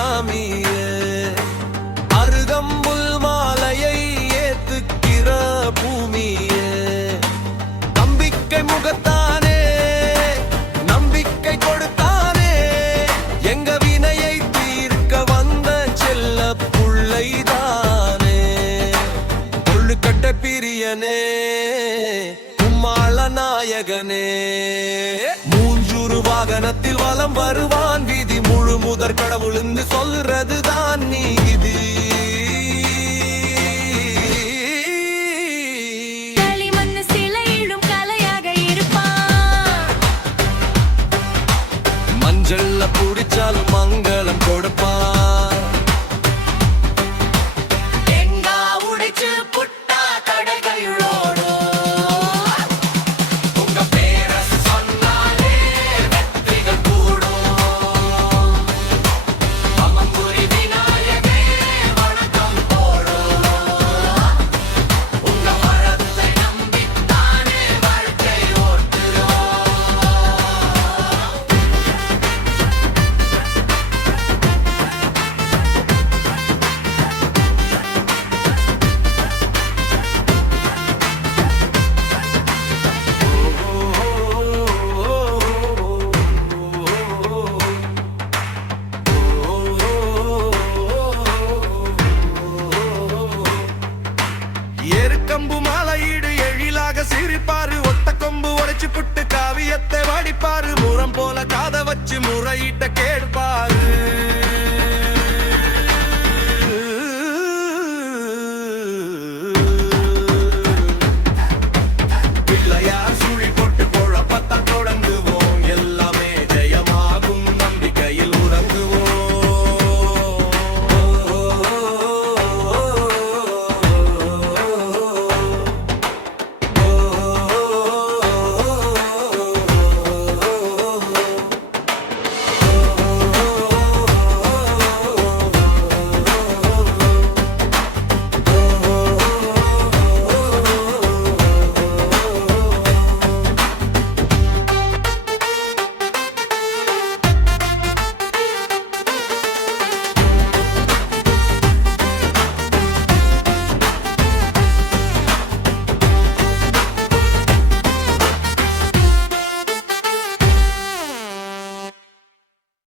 சாமியே அருகம்புல் மாலையை ஏத்துக்கிற பூமியே நம்பிக்கை முகத்தானே நம்பிக்கை கொடுத்தானே எங்க வினையை தீர்க்க வந்த செல்ல புள்ளைதானே கொள்ளுக்கட்ட பிரியனே உம்மாள நாயகனே மூஞ்சூறு வாகனத்தில் வலம் வருவான் வீதி முழு முதற் கடவுள் சொல்றதுதான் நீதி மஞ்சள்ல குடிச்சால் மங்களம் கொடுப்பான் கம்பு மாலையீடு எழிலாக சிரிப்பாரு ஒட்ட கொம்பு உடைச்சு புட்டு காவியத்தை வடிப்பாரு முறம் போல காத வச்சு முறையிட்ட கேட்பாரு